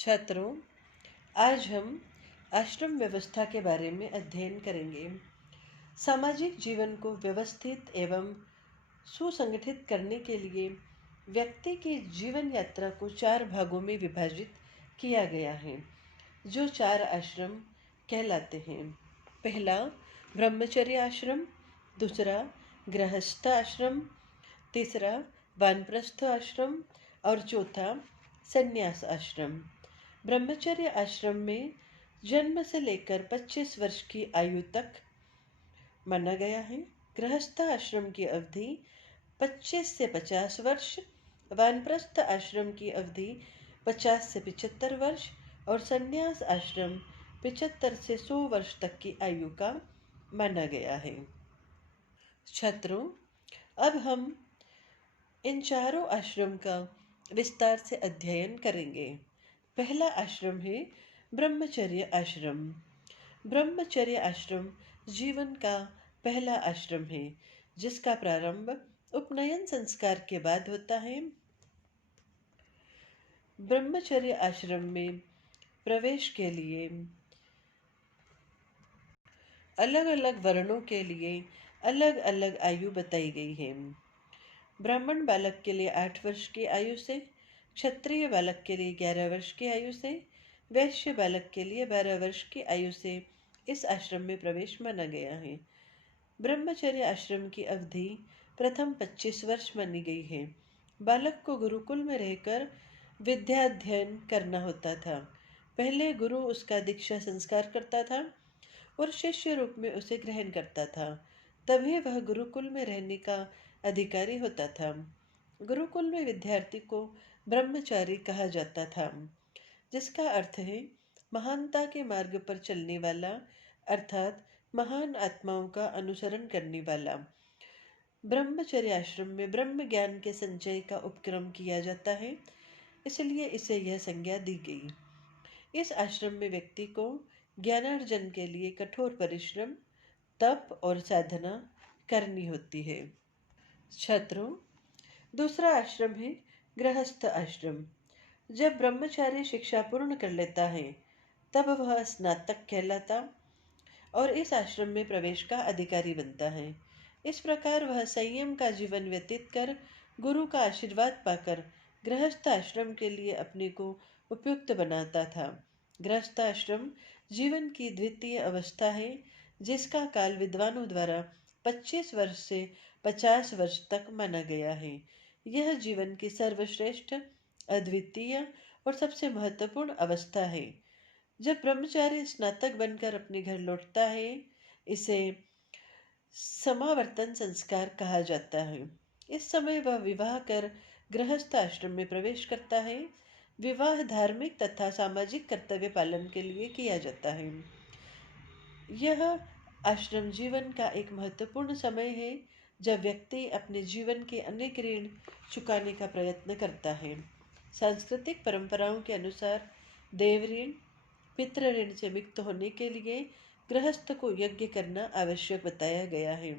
छात्रों, आज हम आश्रम व्यवस्था के बारे में अध्ययन करेंगे। सामाजिक जीवन को व्यवस्थित एवं सुसंगठित करने के लिए व्यक्ति की जीवन यात्रा को 4 भागों में विभाजित किया गया है, जो 4 आश्रम कहलाते हैं। पहला ब्रह्मचर्य आश्रम, दूसरा गृहस्थ आश्रम, तीसरा वानप्रस्थ आश्रम और चौथा संन्यास आश्रम। ब्रह्मचर्य आश्रम में जन्म से लेकर 25 वर्ष की आयु तक माना गया है। गृहस्थ आश्रम की अवधि 25 से 50 वर्ष, वानप्रस्थ आश्रम की अवधि 50 से 75 वर्ष और संन्यास आश्रम 75 से 100 वर्ष तक की आयु का माना गया है। छात्रों, अब हम इन चारों आश्रम का विस्तार से अध्ययन करेंगे। पहला आश्रम है ब्रह्मचर्य आश्रम। ब्रह्मचर्य आश्रम जीवन का पहला आश्रम है, जिसका प्रारंभ उपनयन संस्कार के बाद होता है। ब्रह्मचर्य आश्रम में प्रवेश के लिए अलग अलग वर्णों के लिए अलग अलग आयु बताई गई है। ब्राह्मण बालक के लिए 8 वर्ष की आयु से, क्षत्रिय बालक के लिए 11 वर्ष की आयु से, वैश्य बालक के लिए 12 वर्ष की आयु से इस आश्रम में प्रवेश माना गया है। ब्रह्मचर्य आश्रम की अवधि प्रथम 25 वर्ष मानी गई है। बालक को गुरुकुल में रहकर विद्याध्ययन करना होता था। पहले गुरु उसका दीक्षा संस्कार करता था और शिष्य रूप में उसे ग्रहण करता था। तभी वह गुरुकुल में रहने का अधिकारी होता था। गुरुकुल में विद्यार्थी को ब्रह्मचारी कहा जाता था, जिसका अर्थ है महानता के मार्ग पर चलने वाला, अर्थात महान आत्माओं का अनुसरण करने वाला। ब्रह्मचर्य आश्रम में ब्रह्म ज्ञान के संचय का उपक्रम किया जाता है, इसलिए इसे यह संज्ञा दी गई। इस आश्रम में व्यक्ति को ज्ञानार्जन के लिए कठोर परिश्रम, तप और साधना करनी होती है। छात्रों, दूसरा आश्रम है गृहस्थ आश्रम। जब ब्रह्मचारी शिक्षा पूर्ण कर लेता है, तब वह स्नातक कहलाता और इस आश्रम में प्रवेश का अधिकारी बनता है। इस प्रकार वह संयम का जीवन व्यतीत कर गुरु का आशीर्वाद पाकर गृहस्थ आश्रम के लिए अपने को उपयुक्त बनाता था। गृहस्थ आश्रम जीवन की द्वितीय अवस्था है, जिसका काल विद्वानों द्वारा 25 वर्ष से 50 वर्ष तक माना गया है। यह जीवन की सर्वश्रेष्ठ, अद्वितीय और सबसे महत्वपूर्ण अवस्था है। जब ब्रह्मचारी स्नातक बनकर अपने घर लौटता है, इसे समावर्तन संस्कार कहा जाता है। इस समय वह विवाह कर गृहस्थ आश्रम में प्रवेश करता है। विवाह धार्मिक तथा सामाजिक कर्तव्य पालन के लिए किया जाता है। यह आश्रम जीवन का एक महत्वपूर्ण समय है, जब व्यक्ति अपने जीवन के अनेक ऋण चुकाने का प्रयत्न करता है। सांस्कृतिक परंपराओं के अनुसार देव ऋण, पितृ ऋण से मुक्त होने के लिए गृहस्थ को यज्ञ करना आवश्यक बताया गया है।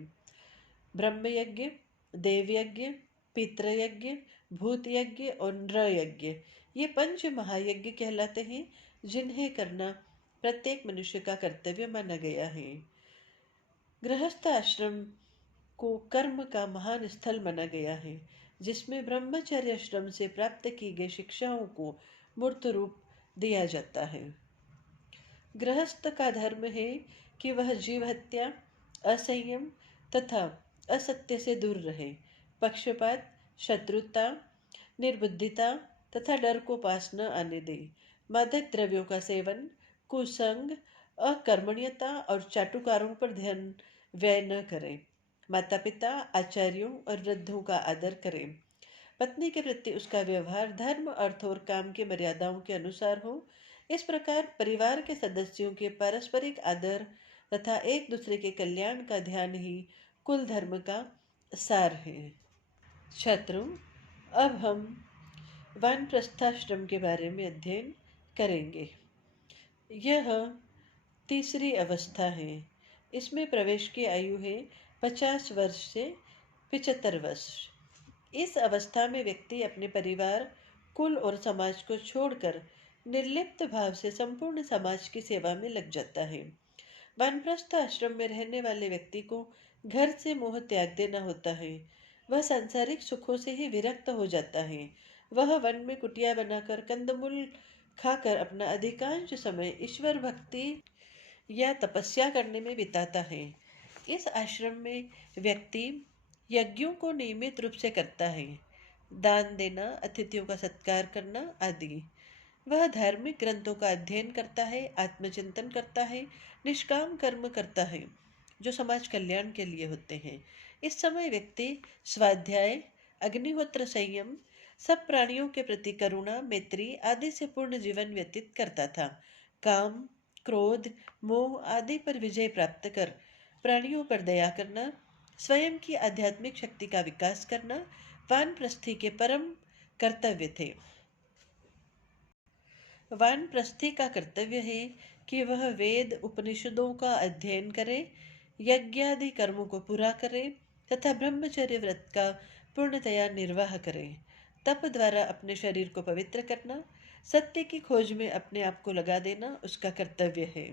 ब्रह्म यज्ञ, देव यज्ञ, पितृयज्ञ, भूत यज्ञ और नृ यज्ञ, ये 5 महायज्ञ कहलाते हैं, जिन्हें करना प्रत्येक मनुष्य का कर्तव्य माना गया है। गृहस्थ आश्रम को कर्म का महान स्थल माना गया है, जिसमें ब्रह्मचर्य आश्रम से प्राप्त की गई शिक्षाओं को मूर्त रूप दिया जाता है। गृहस्थ का धर्म है कि वह जीव हत्या, असंयम तथा असत्य से दूर रहे। पक्षपात, शत्रुता, निर्बुद्धिता तथा डर को पास न आने दे। मादक द्रव्यों का सेवन, कुसंग, अकर्मण्यता और चाटुकारों पर ध्यान व्यय न करें। माता पिता, आचार्यों और वृद्धों का आदर करें। पत्नी के प्रति उसका व्यवहार धर्म, अर्थ और काम की मर्यादाओं के अनुसार हो। इस प्रकार परिवार के सदस्यों के पारस्परिक आदर तथा एक दूसरे के कल्याण का ध्यान ही कुल धर्म का सार है। छात्रों, अब हम वानप्रस्थाश्रम के बारे में अध्ययन करेंगे। यह तीसरी अवस्था है। इसमें प्रवेश की आयु है 50 वर्ष से 75 वर्ष। इस अवस्था में व्यक्ति अपने परिवार, कुल और समाज को छोड़कर निर्लिप्त भाव से संपूर्ण समाज की सेवा में लग जाता है। वानप्रस्थ आश्रम में रहने वाले व्यक्ति को घर से मोह त्याग देना होता है। वह सांसारिक सुखों से ही विरक्त हो जाता है। वह वन में कुटिया बनाकर कंदमूल खाकर अपना अधिकांश समय ईश्वर भक्ति या तपस्या करने में बिताता है। इस आश्रम में व्यक्ति यज्ञों को नियमित रूप से करता है, दान देना, अतिथियों का सत्कार करना आदि। वह धार्मिक ग्रंथों का अध्ययन करता है, आत्मचिंतन करता है, निष्काम कर्म करता है जो समाज कल्याण के लिए होते हैं। इस समय व्यक्ति स्वाध्याय, अग्निहोत्र, संयम, सब प्राणियों के प्रति करुणा, मैत्री आदि से पूर्ण जीवन व्यतीत करता था। काम, क्रोध, मोह आदि पर विजय प्राप्त कर प्राणियों पर दया करना, स्वयं की आध्यात्मिक शक्ति का विकास करना वानप्रस्थी के परम कर्तव्य थे। वानप्रस्थी का कर्तव्य है कि वह वेद उपनिषदों का अध्ययन करे, यज्ञादि कर्मों को पूरा करे तथा ब्रह्मचर्य व्रत का पूर्णतया निर्वाह करे। तप द्वारा अपने शरीर को पवित्र करना, सत्य की खोज में अपने आप को लगा देना उसका कर्तव्य है।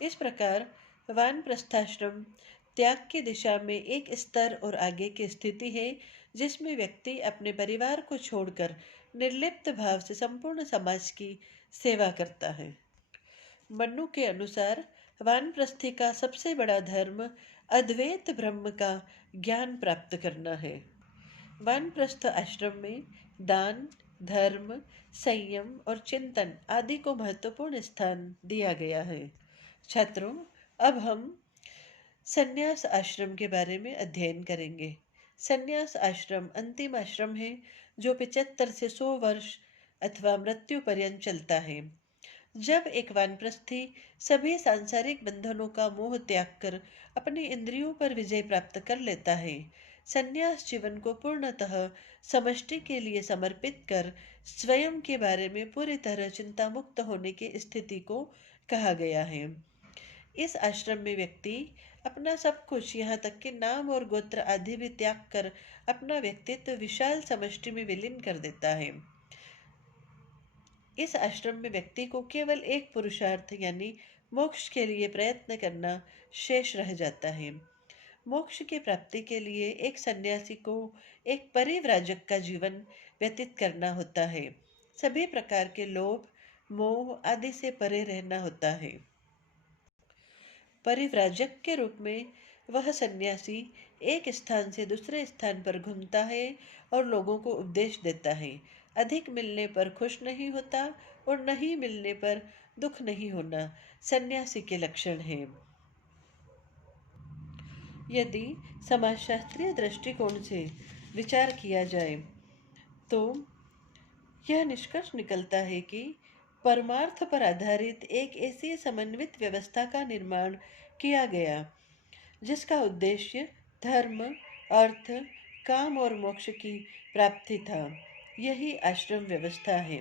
इस प्रकार वानप्रस्थाश्रम त्याग की दिशा में एक स्तर और आगे की स्थिति है, जिसमें व्यक्ति अपने परिवार को छोड़कर निर्लिप्त भाव से संपूर्ण समाज की सेवा करता है। मनु के अनुसार वानप्रस्थी का सबसे बड़ा धर्म अद्वैत ब्रह्म का ज्ञान प्राप्त करना है। वानप्रस्थ आश्रम में दान, धर्म, संयम और चिंतन आदि को महत्वपूर्ण स्थान दिया गया है। छात्रों, अब हम संन्यास आश्रम के बारे में अध्ययन करेंगे। संन्यास आश्रम अंतिम आश्रम है जो 75 से 100 वर्ष अथवा मृत्यु पर्यंत चलता है। जब एक वानप्रस्थी सभी सांसारिक बंधनों का मोह त्याग कर अपनी इंद्रियों पर विजय प्राप्त कर लेता है, संन्यास जीवन को पूर्णतः समष्टि के लिए समर्पित कर स्वयं के बारे में पूरी तरह चिंता मुक्त होने की स्थिति को कहा गया है। इस आश्रम में व्यक्ति अपना सब कुछ, यहाँ तक कि नाम और गोत्र आदि भी त्याग कर अपना व्यक्तित्व विशाल समष्टि में विलीन कर देता है। इस आश्रम में व्यक्ति को केवल एक पुरुषार्थ यानी मोक्ष के लिए प्रयत्न करना शेष रह जाता है। मोक्ष की प्राप्ति के लिए एक सन्यासी को एक परिव्राजक का जीवन व्यतीत करना होता है। सभी प्रकार के लोभ, मोह आदि से परे रहना होता है। परिव्राजक के रूप में वह सन्यासी एक स्थान से दूसरे स्थान पर घूमता है और लोगों को उपदेश देता है। अधिक मिलने पर खुश नहीं होता और नहीं मिलने पर दुख नहीं होना सन्यासी के लक्षण है। यदि समाजशास्त्रीय दृष्टिकोण से विचार किया जाए तो यह निष्कर्ष निकलता है कि परमार्थ पर आधारित एक ऐसी समन्वित व्यवस्था का निर्माण किया गया जिसका उद्देश्य धर्म, अर्थ, काम और मोक्ष की प्राप्ति था। यही आश्रम व्यवस्था है।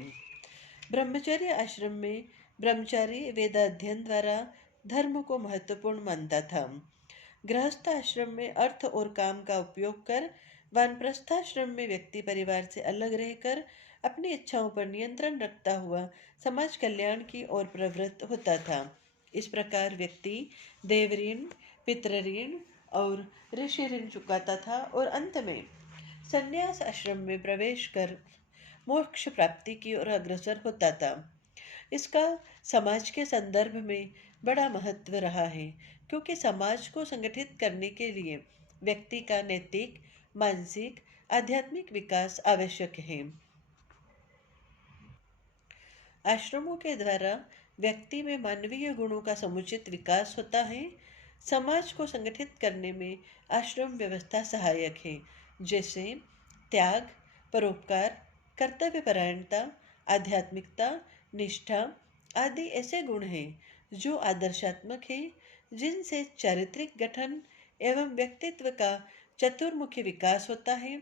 ब्रह्मचर्य आश्रम में ब्रह्मचारी वेदाध्ययन द्वारा धर्म को महत्वपूर्ण मानता था। गृहस्थ आश्रम में अर्थ और काम का उपयोग कर, वानप्रस्थाश्रम में व्यक्ति परिवार से अलग रहकर अपनी इच्छाओं पर नियंत्रण रखता हुआ समाज कल्याण की ओर प्रवृत्त होता था। इस प्रकार व्यक्ति देव ऋण, पितृ ऋण और ऋषि ऋण चुकाता था और अंत में संन्यास आश्रम में प्रवेश कर मोक्ष प्राप्ति की ओर अग्रसर होता था। इसका समाज के संदर्भ में बड़ा महत्व रहा है, क्योंकि समाज को संगठित करने के लिए व्यक्ति का नैतिक, मानसिक, आध्यात्मिक विकास आवश्यक है। आश्रमों के द्वारा व्यक्ति में मानवीय गुणों का समुचित विकास होता है। समाज को संगठित करने में आश्रम व्यवस्था सहायक है, जैसे त्याग, परोपकार, कर्तव्यपरायणता, आध्यात्मिकता, निष्ठा आदि ऐसे गुण हैं जो आदर्शात्मक हैं, जिनसे चारित्रिक गठन एवं व्यक्तित्व का चतुर्मुखी विकास होता है।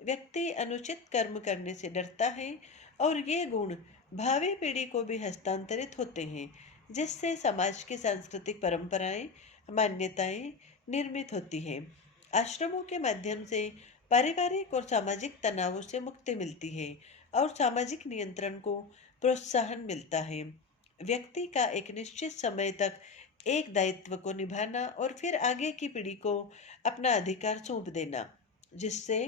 व्यक्ति अनुचित कर्म करने से डरता है और ये गुण भावी पीढ़ी को भी हस्तांतरित होते हैं, जिससे समाज की सांस्कृतिक परंपराएं, मान्यताएं निर्मित होती हैं। आश्रमों के माध्यम से पारिवारिक और सामाजिक तनावों से मुक्ति मिलती है और सामाजिक नियंत्रण को प्रोत्साहन मिलता है। व्यक्ति का एक निश्चित समय तक एक दायित्व को निभाना और फिर आगे की पीढ़ी को अपना अधिकार सौंप देना, जिससे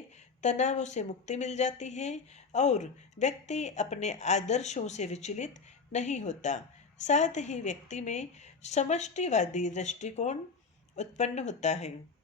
तनावों से मुक्ति मिल जाती है और व्यक्ति अपने आदर्शों से विचलित नहीं होता। साथ ही व्यक्ति में समष्टिवादी दृष्टिकोण उत्पन्न होता है।